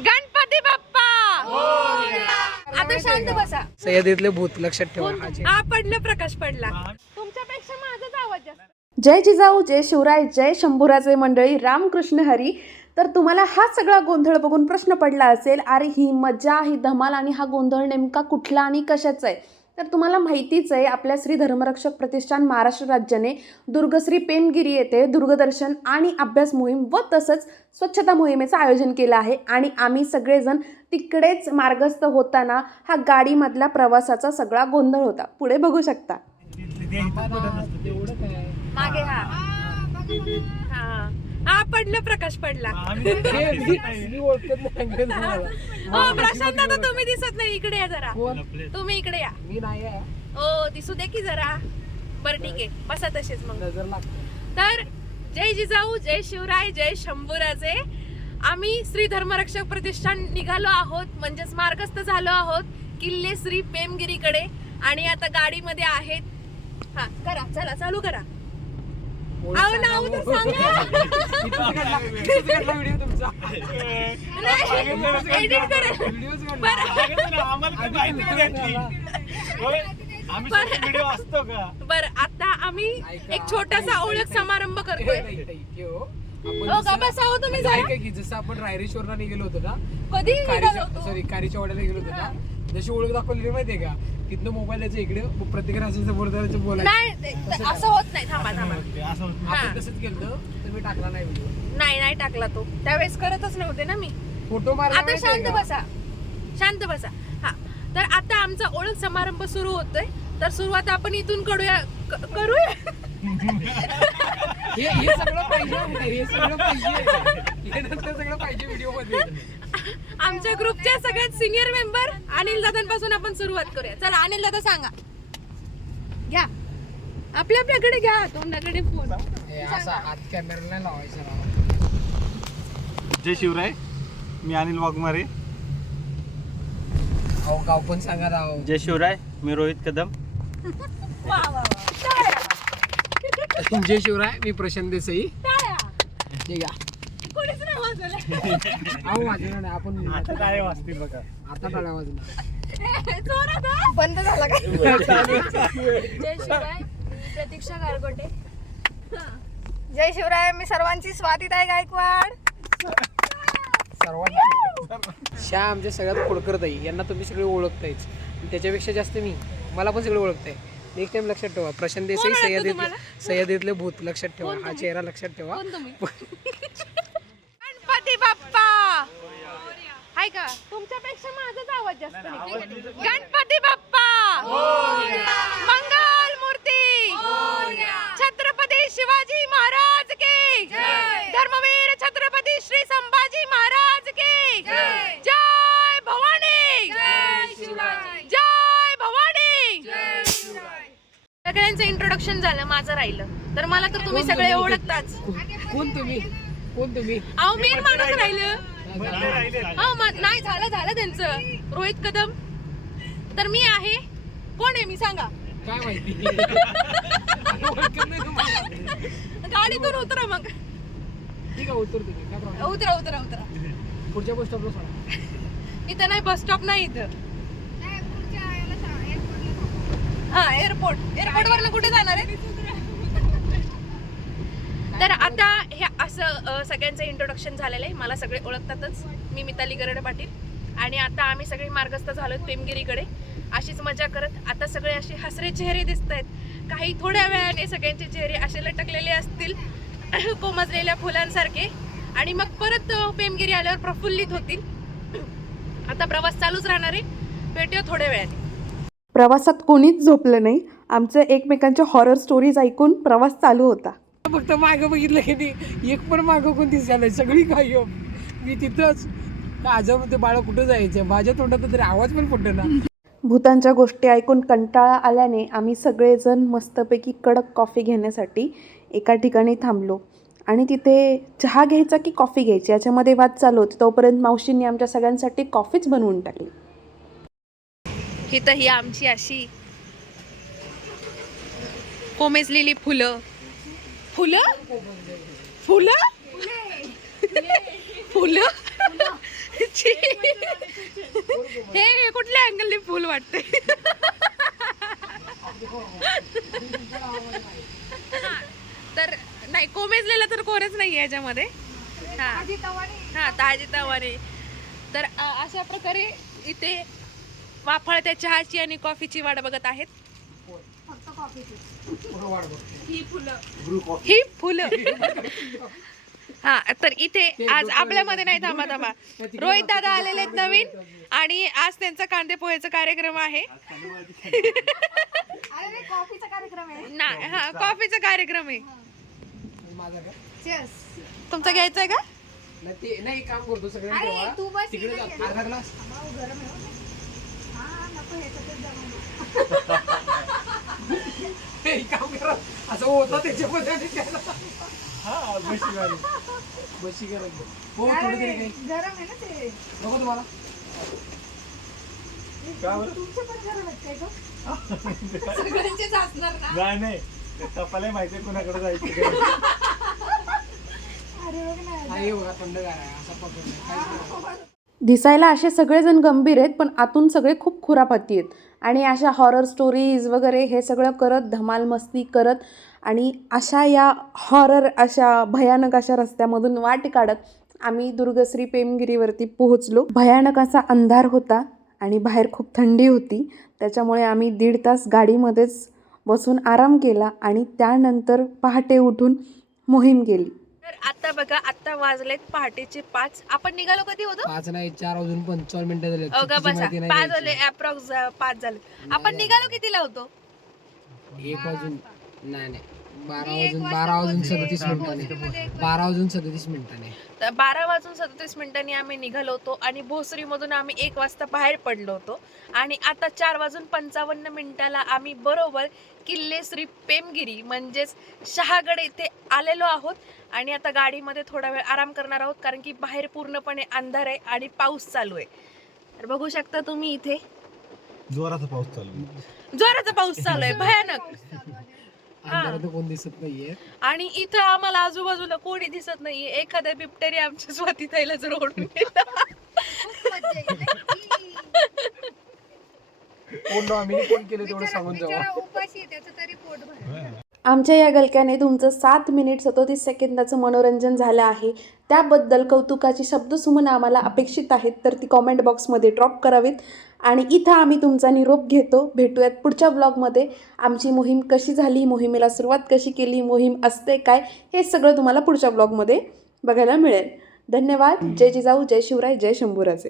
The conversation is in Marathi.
गणपती बाप्पा! आता शांत बसा. सह्याद्रीतले भूत लक्षात ठेवा. हा जे- हा पडलं प्रकाश पडला. तुमच्यापेक्षा माझाच आवाज जास्त. जय जिजाऊ जय शिवराय जय शंभूराजे मंडळी रामकृष्ण हरी. तर तुम्हाला हा सगळा गोंधळ बघून प्रश्न पडला असेल अरे ही मजा ही धमाल आणि हा गोंधळ नेमका कुठला आणि कशाचा आहे? तर तुम्हाला माहितीच आहे आपल्या श्री धर्मरक्षक प्रतिष्ठान महाराष्ट्र राज्याने दुर्गश्री पेमगिरी येथे दुर्गदर्शन आणि अभ्यास मोहीम व तसंच स्वच्छता मोहिमेचं आयोजन केलं आहे. आणि आम्ही सगळेजण तिकडेच मार्गस्थ होताना हा गाडीमधला प्रवासाचा सगळा गोंधळ होता. पुढे बघू शकता. मागे हा. हा पडलं प्रकाश पडला. हे प्रशांत दादा तुम्ही दिसत नाही. इकडे या जरा? तुम्ही इकडे या. हो दिसू दे की जरा. बरं ठीक आहे. बसा तसेच मग. तर जय जिजाऊ जय शिवराय जय शंभूराजे. आम्ही श्री धर्मरक्षक प्रतिष्ठान निघालो आहोत. म्हणजेच मार्गस्थ झालो आहोत. किल्ले श्री पेमगिरीकडे. आणि आता गाडीमध्ये आहेत. हा करा चला चालू करा. अहो नाव तर सांगा व्हिडिओ तुमचा एडिट करा व्हिडिओच आम्ही व्हिडिओ असतो का बरं आता आम्ही एक छोटासा ओळख समारंभ करतोय हो का बसा हो तुम्ही जरा. ऐका की जसं आपण रायरेश्वरला निघालो होतो ना कधी निघालो होतो? सॉरी कारीच्या वाड्याला गेलो होतो ना जशी ओळख दाखवलेली माहितीये का तिथनं मोबाईल याच्या इकडे प्रत्येकाने असं समोर धरायचं बोलायचं. नाही ते- असं होत नाही थांबा थांबा. हा. आपण तसंच केलं तर मी टाकला नाही व्हिडिओ नाही नाही टाकला तो. त्यावेळेस करतच नव्हते ना मी. फोटो मारला आता माहितीये शांत का? बसा. शांत बसा. हा. तर आता आमचा ओळख समारंभ सुरू होतोय. तर सुरुवात आपण इथून करूया. क- करूया? हे हे सगळं पाहिजे हे सगळं पाहिजे. हे नंतर सगळं पाहिजे व्हिडिओमध्ये आमच्या ग्रुपच्या सगळ्यात सिनियर मेंबर अनिल दादांपासून आपण सुरुवात करूया. चला अनिल दादा सांगा. घ्या. आपल्या आपल्याकडे घ्या. तोंडाकडे फोन हे असा हात कॅमेराला नाही लावायचा राव. जय शिवराय. मी अनिल वाघमारे. अहो गाव पण सांगा राव जय शिवराय. मी रोहित कदम. वा वा. जय शिवराय मी प्रशांत देसाई. हे. अहो वाजवणार नाही आपण आता काय वाजतील बघा. आता टाळ्या. बंद झाला का? जय शिवराय मी प्रतीक्षा गारगोटे. जय शिवराय मी सर्वांची स्वातीताई गायकवाड. सर्वात श्या आमच्या सगळ्यात खोडकर ताई यांना तुम्ही सगळे ओळखतायच त्याच्यापेक्षा जास्त मी मला पण सगळे ओळखताय नेक्स्ट टाइम लक्षात ठेवा. प्रशांत देसाई सह्याद्रीतले तुम्हाला? सह्याद्रीतले भूत लक्षात ठेवा. हा? चेहरा लक्षात ठेवा. गणपती बाप्पा! हाय का? तुमच्यापेक्षा माझाच आवाज जास्त. गणपती बाप्पा! मंगल मूर्ती! छत्रपती शिवाजी महाराज की! धर्मवीर छत्रपती श्री संभाजी महाराज की जय भवानी जय भवानी सगळ्यांचं इंट्रोडक्शन झालं माझं राहिलं. तर मला तर तुम्ही सगळे ओळखताच. कोण तुम्ही? कोण तुम्ही? अहो मेन माणूस राहिलं. हो नाही झालं झालं त्यांचं. रोहित कदम. तर मी आहे. कोण आहे? मी सांगा. काय माहिती? ओळखत नाही तुम्हाला. गाडीतून उतरा मग. ठीक आहे काय problem? उतरा उतरा उतरा. नाही. पुढच्या बस स्टॉपला सोडा. इथं नाही बस स्टॉप नाही इथं. हा एअरपोर्ट एअरपोर्ट वरनं कुठे जाणार आहे? तर आता हे असं सगळ्यांचं इंट्रोडक्शन झालेलं आहे. मला सगळे ओळखतातच. मी मिताली गरडे पाटील. आणि आता आम्ही सगळे मार्गस्थ झालो पेमगिरीकडे. अशीच मजा करत आता सगळे असे हसरे चेहरे दिसत आहेत. काही थोड्या वेळाने सगळ्यांचे चेहरे असे लटकलेले असतील. कोमजलेल्या फुलांसारखे. आणि मग परत पेमगिरी आल्यावर प्रफुल्लित होतील. आता प्रवास चालूच राहणार आहे. भेटूया थोड्या वेळाने. प्रवासात कोणीच झोपलं नाही. आमचं एकमेकांच्या हॉरर स्टोरीज ऐकून प्रवास चालू होता. फक्त मागं बघितलं की नाही. एक पण मागं कोण दिसायला सगळी काय मी तिथंच. आजार ते बाळ कुठं जायचं? माझ्या तोंडात तरी आवाज पण पडतो ना. भूतांच्या गोष्टी ऐकून कंटाळा आल्याने आम्ही सगळेजण मस्तपैकी कडक कॉफी घेण्यासाठी एका ठिकाणी थांबलो. आणि तिथे चहा घ्यायचा की कॉफी घ्यायची? याच्यामध्ये वाद चालू होते. तोपर्यंत मावशींनी आमच्या सगळ्यांसाठी कॉफीच बनवून टाकली. ही तर ही आमची अशी कोमेजलेली फुलं. फुलं? फुलं? फुलं? हे कुठल्या अँगलने फुल वाटते? तर नाही कोमेजलेलं तर कोरच नाही याच्यामध्ये. हा. हा ताजी तवाने तर अशा प्रकारे इथे वाफाळत्या चहाची आणि कॉफीची वाट बघत आहेत. ही फुलं. ही फुलं. हा तर इथे आज आपल्यामध्ये नाही थांबा थांबा. रोहित दादा आलेले आहेत नवीन आणि आज त्यांचा कांदे पोह्याचा कार्यक्रम आहे. नाही हा कॉफीचा. कार्यक्रम आहे. माझा का? तुमचा घ्यायचा आहे का? नाही काम करतो सगळ्यांना हे काम करा. असं होतं त्याच्यामध्ये आणि त्याला. हा बशी गाडी बशी करा हो थोडं तरी काही. गरम आहे ना ते. नको तुम्हाला. का बरं? सगळ्यांचेच असणार ना? नाही नाही. ते तपाला माहिती आहे कोणाकडे जायचं ते. अरे बघ ना बघा थंडगार आहे असा पकडलं. काहीच नाही. दिसायला असे सगळेजण गंभीर आहेत पण आतून सगळे खूप खुरापाती आहेत. आणि अशा हॉरर स्टोरीज वगैरे हे सगळं करत धमाल मस्ती करत आणि अशा या हॉरर अशा भयानक अशा रस्त्यामधून वाट काढत आम्ही दुर्गश्री पेमगिरीवरती पोहोचलो. भयानक असा अंधार होता आणि बाहेर खूप थंडी होती. त्याच्यामुळे आम्ही दीड तास गाडीमध्येच बसून आराम केला आणि त्यानंतर पहाटे उठून मोहीम केली. आता बघा आता वाजलेत पहाटेचे पाच. आपण निघालो कधी होतो पाच नाही चार वाजून पंचावन्न मिनिटं झाले अहो का चुकीची बसा. माहिती नाही पाच द्यायची. झाले अप्रॉक्स पाच झाले. आपण निघालो कितीला होतो? एक वाजून नाही नाही. बारा वाजून बारा वाजून सदतीस मिनिटाने. बारा वाजून सदतीस मिनिटाने. तर बारा वाजून सदतीस मिनिटांनी आम्ही निघालो होतो आणि भोसरीमधून आम्ही एक वाजता बाहेर पडलो होतो. आणि आता चार वाजून पंचावन्न मिनिटाला आम्ही बरोबर किल्ले श्री पेमगिरी म्हणजेच शहागड येथे आलेलो आहोत. आणि आता गाडीमध्ये थोडा वेळ आराम करणार आहोत कारण की बाहेर पूर्णपणे अंधार आहे आणि पाऊस चालू आहे. तर बघू शकता तुम्ही इथे. जोराचा पाऊस चालू आहे. जोराचा पाऊस चालू आहे. भयानक. अंधारात कोण दिसत नाहीये. आणि इथं आम्हाला आजूबाजूला कोणी दिसत नाहीये. एखाद्या बिबट्याने आमच्या स्वाती ताईला जर ओढून. कोण आम्ही कोण केलं तेवढं सांगून उपाशी आहे, त्याचं तरी पोट भरलं आमच्या या गलक्याने तुमचं सात मिनिट सदोतीस सेकंदाचं मनोरंजन झालं आहे. त्याबद्दल कौतुकाची शब्दसुमन आम्हाला अपेक्षित आहेत तर ती कॉमेंट बॉक्समध्ये ड्रॉप करावीत. आणि इथं आम्ही तुमचा निरोप घेतो. भेटूयात पुढच्या ब्लॉगमध्ये आमची मोहीम कशी झाली मोहिमेला सुरुवात कशी केली मोहीम असते काय हे सगळं तुम्हाला पुढच्या ब्लॉगमध्ये बघायला मिळेल. धन्यवाद. जय जिजाऊ जय शिवराय जय शंभूराजे.